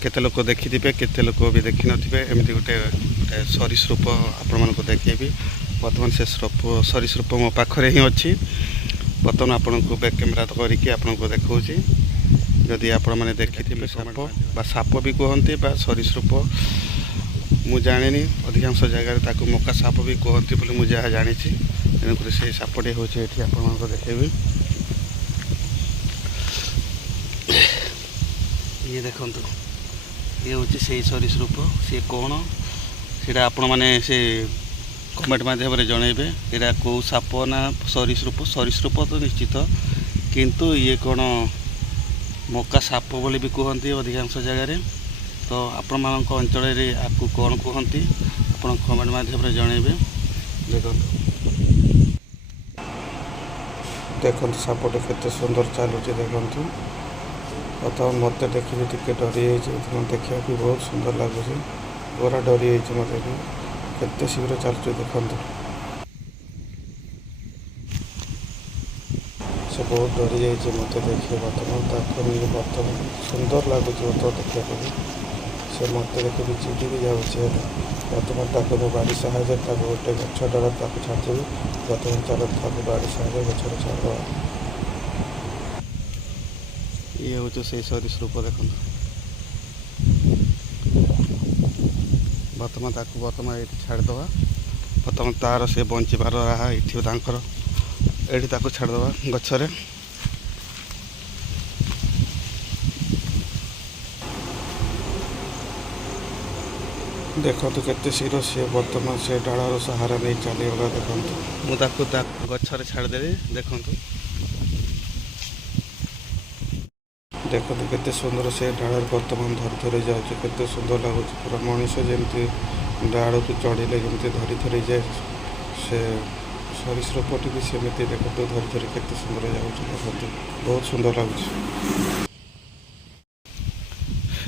केते लोक देखिथिबे केते लोक भी देखि नथिबे एमती गोटे गोटे सरीसृप आपण मानको देखेबी। वर्तमान से सरीसृप मो पाखरे ही अछि। वर्तमान आपण को बैक कैमरा तो करिकि आपण को देखौछि। जदि आपण माने देखिथिबे साप बा साप भी कहंती बा सरीसृप मु जानिनी अधिकांश जगह ताकू मक्का साप भी कहंती बोली मु जहा जानिछि। तेणुकर से सापटे होछि एठी आपण मानको देखेबी। ये देखंतु ये हूँ से सरीसृप सी कौन सीटा आपण मैंने से कमेंट माध्यम जनइबे यहाँ कौ साप ना सरीसृप सरीसृप तो निश्चित किंतु ये कौन मक्का साप बोली भी कहती अधिकांश जगह। तो आपण मान अंचल आपको कौन कहती आप कमेंट माध्यम जनइबे। देखो सापटे केते सुंदर चलुचे देखु। बर्तमान मत देखिए टिके डरी देखा भी बहुत सुंदर लगुच पूरा डरी मत केते शीघ्र चलुचे देखु। से बहुत डरी जाइए मत देखिए बर्तमान बर्तमान सुंदर लगुच मत देखा से मत देखिए भी चिड़ी भी जाऊे। बर्तमान ताक बाड़ी साहाଯ୍य गोटे गछ डाल छाड़देवी। बर्तमान चल बाड़ी साहाଯ୍य गच छाड़वा। ये हूँ से सरीसृप देखो। बर्तमान ताकू बर्तमान ये छाड़दे। बर्तमान तार से बचार राहा ये ये छाड़दे गचरे। देखो केते शीघ्र सी बर्तमान से डालर सहारा नहीं चलीगला। देखो मुझे गचरे छाड़देली देखु। देखो केते सुंदर से डाल बर्तमान धरी धरी जाऊँचे केते सुंदर लगुच पूरा मनीष जमी डाल को चढ़ले जमी धरी धरी जाए से सरीसृपटी भी सेमती देखो धरी धरी केते सुंदर जाऊँचे बहुत सुंदर लगुच।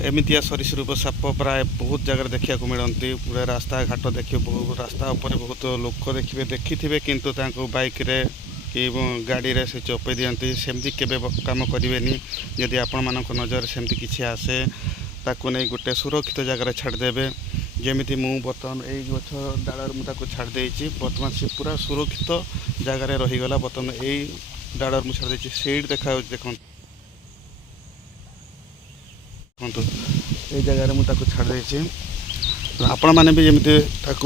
एमतिया सरीसृप साप प्राय बहुत जगह देखा मिलती। पूरा रास्ता घाट देखिए बहुत रास्ता उपर बहुत लोक देखिए देखिथे किंतु बाइक रे कि गाड़ी रे से चपे दियंती सेमती केबे काम करेनि। जदि आपण मानक नजर सेमती किसी आसे ताकू नहीं गोटे सुरक्षित जगह छाड़देवे। जमीती मु बर्तमान यही गछ डाल मुझे छाड़ देछि। बर्तमान से पूरा सुरक्षित जगह रहीगला। बर्तमान यही डाल मुझे छाड़ देछि सेठ देखा देखो ये जगह मुझे छाड़ देछि। आपण मैंने भी जमी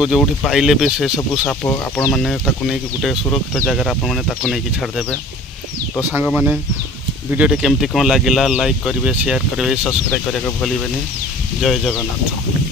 जो पाइले भी से सब साप आपण मैंने नहीं गोटे सुरक्षित जगह आपण मैंने नहीं छाड़देवे। तो सांग मैंने वीडियो केमती कौन लगिला लाइक करेंगे शेयर करेंगे सब्सक्राइब करने को भूलें। जय जगन्नाथ।